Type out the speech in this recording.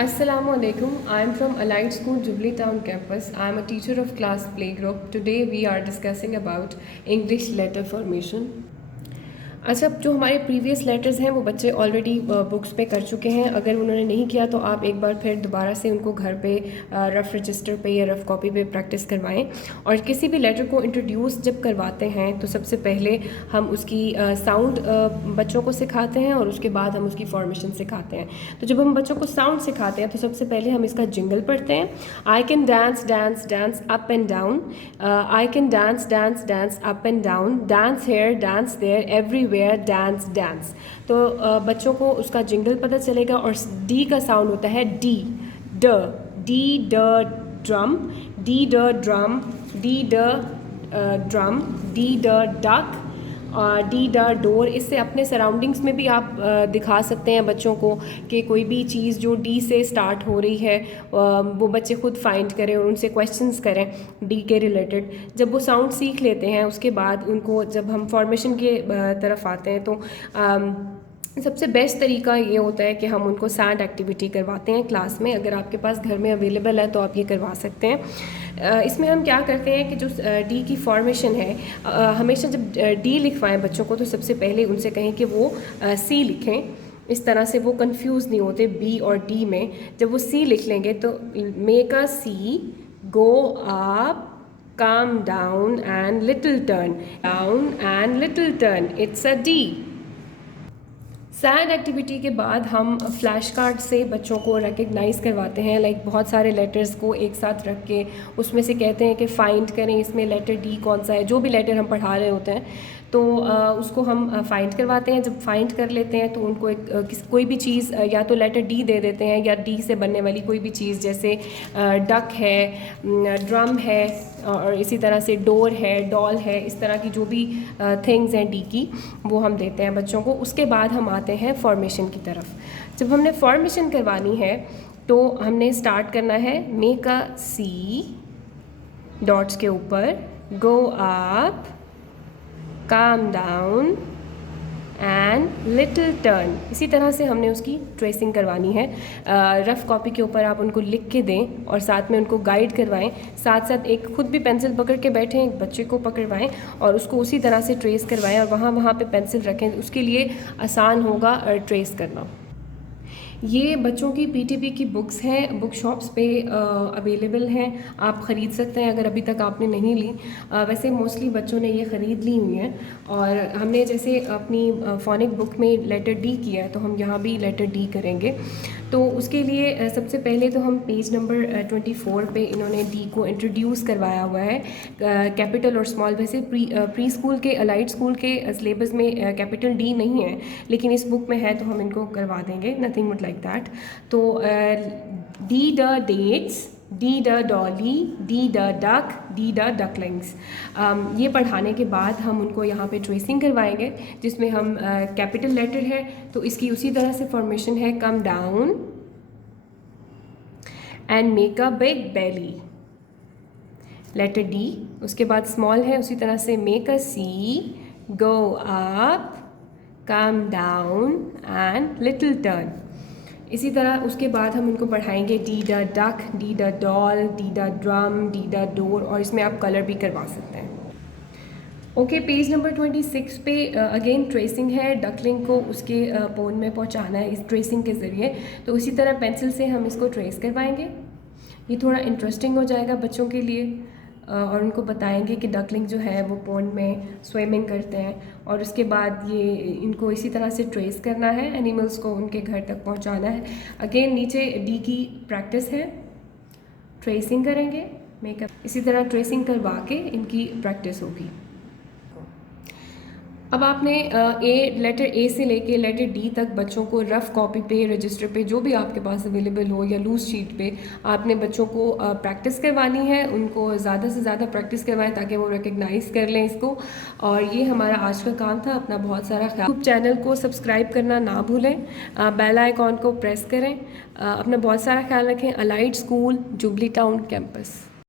Assalamualaikum. I am from Allied School, Jubilee Town campus. I am a teacher of class playgroup. Today we are discussing about English letter formation. अच्छा, जो हमारे previous letters हैं वो बच्चे already books पे कर चुके हैं। अगर उन्होंने नहीं किया तो आप एक बार फिर दोबारा से उनको घर पे रफ़ रजिस्टर पे या रफ़ कॉपी पे प्रैक्टिस करवाएं। और किसी भी लेटर को इंट्रोड्यूस जब करवाते हैं तो सबसे पहले हम उसकी साउंड बच्चों को सिखाते हैं और उसके बाद हम उसकी फॉर्मेशन सिखाते हैं। तो जब हम बच्चों को साउंड सिखाते हैं तो सबसे पहले हम इसका जिंगल पढ़ते हैं। I can dance dance dance up and down, I can dance dance dance up and down, dance here dance there everywhere dance dance. तो बच्चों को उसका जिंगल पता चलेगा। और डी का साउंड होता है डी ड, डी ड ड्रम, डी ड ड्रम, डी ड ड्रम, डी ड डक, डी ड डोर। इससे अपने सराउंडिंग्स में भी आप दिखा सकते हैं बच्चों को कि कोई भी चीज़ जो डी से स्टार्ट हो रही है वो बच्चे खुद फाइंड करें और उनसे क्वेश्चंस करें डी के रिलेटेड। जब वो साउंड सीख लेते हैं उसके बाद उनको जब हम फॉर्मेशन के तरफ आते हैं तो सबसे बेस्ट तरीका ये होता है कि हम उनको सैंड एक्टिविटी करवाते हैं क्लास में। अगर आपके पास घर में अवेलेबल है तो आप ये करवा सकते हैं। इसमें हम क्या करते हैं कि जो डी की फॉर्मेशन है, हमेशा जब डी लिखवाएं बच्चों को तो सबसे पहले उनसे कहें कि वो सी लिखें। इस तरह से वो कंफ्यूज नहीं होते बी और डी में। जब वो सी लिख लेंगे तो make a C, go up, come down and little turn, down and little turn, it's a D. Sand activity के बाद हम फ्लैश कार्ड से बच्चों को रिकग्नाइज़ करवाते हैं। लाइक बहुत सारे लेटर्स को एक साथ रख के उसमें से कहते हैं कि फाइंड करें इसमें लेटर डी कौन सा है। जो भी लेटर हम पढ़ा रहे होते हैं तो उसको हम फाइंड करवाते हैं। जब फाइंड कर लेते हैं तो उनको कोई भी चीज़ या तो लेटर डी दे देते हैं या डी से बनने वाली कोई भी चीज़, जैसे डक है, ड्रम है, और इसी तरह से डोर है, डॉल है। इस तरह की जो भी थिंग्स हैं डी की वो हम देते हैं बच्चों को। उसके बाद हम आते हैं फॉर्मेशन की तरफ। जब हमने फॉर्मेशन करवानी है तो हमने स्टार्ट करना है मेक अ सी, डॉट्स के ऊपर, गो up, come down and little turn. इसी तरह से हमने उसकी ट्रेसिंग करवानी है। रफ़ कॉपी के ऊपर आप उनको लिख के दें और साथ में उनको गाइड करवाएं। साथ साथ एक खुद भी पेंसिल पकड़ के बैठें, एक बच्चे को पकड़वाएं और उसको उसी तरह से ट्रेस करवाएं और वहाँ पे पेंसिल रखें। उसके लिए आसान होगा ट्रेस करना। ये बच्चों की पीटीपी की बुक्स हैं, बुक शॉप्स पे अवेलेबल हैं, आप ख़रीद सकते हैं अगर अभी तक आपने नहीं ली। वैसे मोस्टली बच्चों ने ये ख़रीद ली हुई हैं। और हमने जैसे अपनी फ़ोनिक बुक में लेटर डी किया है तो हम यहाँ भी लेटर डी करेंगे। तो उसके लिए सबसे पहले तो हम पेज नंबर 24 पे इन्होंने डी को इंट्रोड्यूस करवाया हुआ है, कैपिटल और स्मॉल। वैसे प्री स्कूल के, अलाइड स्कूल के सिलेबस में कैपिटल डी नहीं है, लेकिन इस बुक में है तो हम इनको करवा देंगे, नथिंग बट लाइक दैट। तो D the dates, D the dolly, D the duck, D the ducklings. ये पढ़ाने के बाद हम उनको यहाँ पे ट्रेसिंग करवाएंगे जिसमें हम कैपिटल लेटर है तो इसकी उसी तरह से फॉर्मेशन है, come down and make a big belly, letter D. उसके बाद स्मॉल है, उसी तरह से make a C, go up, come down and little turn. इसी तरह उसके बाद हम उनको पढ़ाएंगे D the duck, D the doll, D the drum, D the door, और इसमें आप कलर भी करवा सकते हैं। ओके, पेज नंबर 26 पे अगेन ट्रेसिंग है। डकलिंग को उसके पोन में पहुंचाना है इस ट्रेसिंग के ज़रिए। तो उसी तरह पेंसिल से हम इसको ट्रेस करवाएंगे। ये थोड़ा इंटरेस्टिंग हो जाएगा बच्चों के लिए। और उनको बताएंगे कि डकलिंग जो है वो पॉन्ड में स्विमिंग करते हैं। और उसके बाद ये इनको इसी तरह से ट्रेस करना है, एनिमल्स को उनके घर तक पहुंचाना है। अगेन नीचे डी की प्रैक्टिस है, ट्रेसिंग करेंगे, मेकअप इसी तरह ट्रेसिंग करवा के इनकी प्रैक्टिस होगी। अब आपने लेटर ए से लेके लेटर डी तक बच्चों को रफ़ कॉपी पे, रजिस्टर पे, जो भी आपके पास अवेलेबल हो या लूज़ शीट पे आपने बच्चों को प्रैक्टिस करवानी है। उनको ज़्यादा से ज़्यादा प्रैक्टिस करवाएं ताकि वो रिकग्नाइज़ कर लें इसको। और ये हमारा आज का काम था। अपना बहुत सारा ख्याल। यूट्यूब चैनल को सब्सक्राइब करना ना भूलें, बेल आइकॉन को प्रेस करें। अपना बहुत सारा ख्याल रखें। Allied school, jubilee town campus.